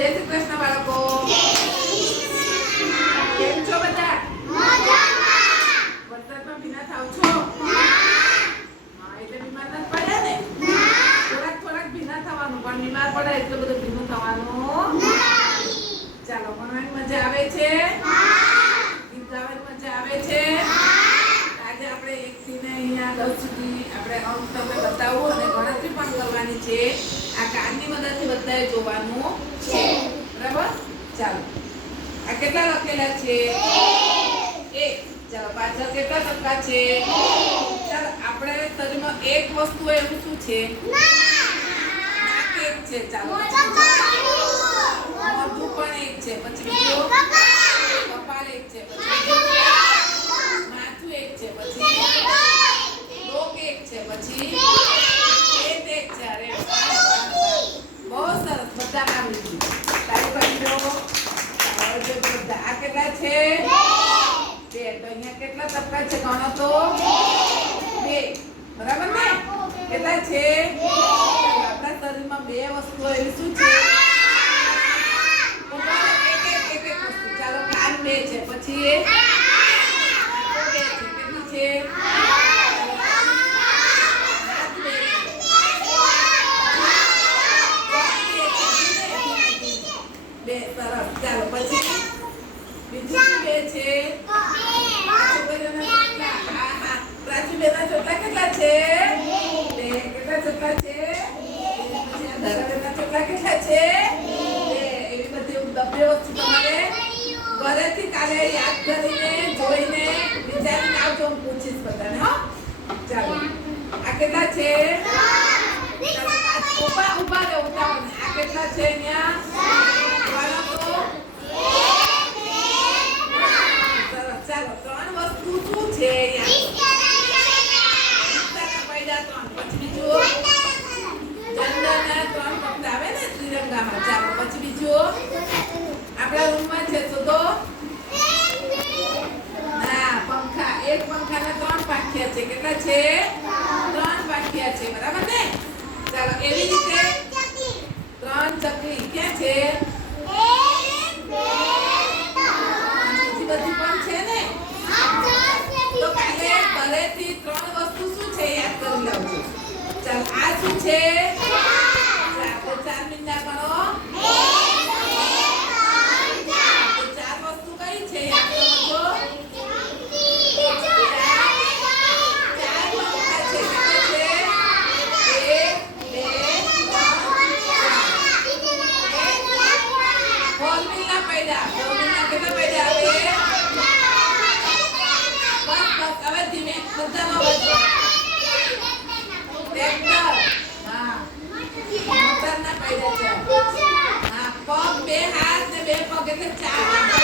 જય શ્રી કૃષ્ણ બાળકો. છો બધા? વરસાદમાં ભીના થાવ છો? એટલે બીમાર નથી ને? થોડાક થોડાક ભીના થવાનું, પણ બીમાર પડે એટલું બધું ભીનું થવાનું. ચાલો, ભણવાની મજા આવે છે? ગીત ગાવાની મજા આવે છે? આજે આપણે એક થી અહીંયા દસ સુધી આપણે અંક તમને બતાવવું અને ગણતરી પણ કરવાની છે. આ કાનની મદદથી બધાએ જોવાનું છે. બરાબર? ચાલો. આ કેટલા લખેલા છે? એક. ચાલો પાછળ કેટલા ટકા છે? ચાલો આપણે શરીરમાં એક વસ્તુ હોય એવું શું છે? એક છે. ચાલો મોઢું પણ એક. છે. પછી બીજું? કપાળ. એક છે. પછી બીજું માથું એક છે પછી ડોક એક છે પછી પેટ એક છે અરે વાહ, વાહ, વાહ. બહુ સરસ બધા નામ લીધું તારી કરી દો ચાલો, જો બધા આ કેટલા છે? બે. તો અહીંયા કેટલા ટપકા છે ગણો તો? બે. બરાબર ને? કેટલા છે? આપણા શરીરમાં બે વસ્તુ એવી શું છે? ચાલો કાન બે છે. પછી એ? કેટલી છે ચાલો, હાથ બે છે. બે સરસ ચાલો પછી બીજું શું બે છે પ્રાચીબેનના ચોટલા. હા, હા. પ્રાચીબેનના ચોટલા કેટલા છે બે કેટલા ચોટલા છે પછી આ ધરાબેનના ચોટલા કેટલા છે બે એવી બધી છું વસ્તુ તમારે ઘરેથી કાલે યાદ કરીને જોઈને વિચારીને આવજો હું પૂછીશ બધાને હો? ચાલો. આ કેટલા છે? ઊભા ઊભા ઊભા ઊભા રહો. ઉતાવળ આ કેટલા છે અહીંયા વાળા તો સરસ ચાલો ત્રણ વસ્તુ શું છે રિક્ષાના પૈડા ત્રણ પછી બીજું ઝંડાના ત્રણ પગલા આવે ને ત્રિરંગામાં ચાલો પછી બીજું આપણા રૂમમાં છે તો તો ના પંખા એક પંખાના પાંખિયા છે કેટલા છે? ત્રણ વાક્ય છે બરાબર ને? ચાલો એવી રીતે ત્રણ ચકલી ક્યાં છે બીજી બધી પણ છે ને તો કાલે ઘરેથી ત્રણ વસ્તુ શું છે યાદ કરી લાવજો ચાલ આ શું છે ચાર તો ચાર મિનિટ કરો તો ચાર વસ્તુ કઈ છે યાદ કરજો ચાર પંખા છે કેટલા છે એક બે ફોર મિલના પૈડા ફોર મિલના કેટલા પૈડા આવે બસ બસ હવે ધીમે બધામાં વધો ટ્રેક્ટર હા મોટરના પૈડા છે હા પગ બે હાથ ને બે પગ એટલે ચાર.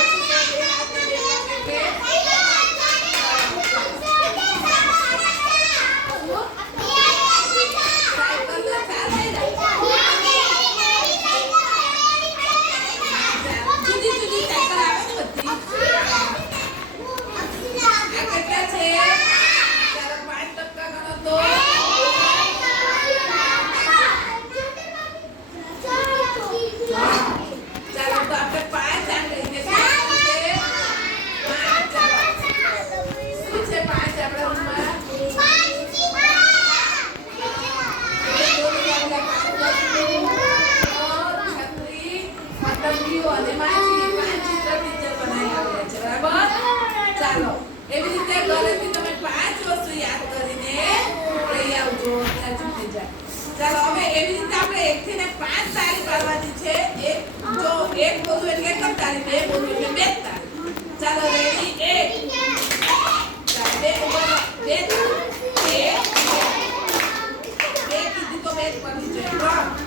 લોકો અને માછી પાંચ ચિત્ર પિક્ચર બનાવી બરાબર? ચાલો, એવી રીતે ઘરેથી તમે પાંચ વસ્તુ યાદ કરીને લઈ આવજો સાચું થઈ ચાલો, હવે એવી રીતે આપણે એક ને પાંચ તારીખ પાડવાની છે. એક, જો એક બોલું એટલે એક તારીખ? બે બોલું એટલે બે ચાલો રેડી એક, ચાલો, બે બે બે બે કીધી તો બે પડી જાય.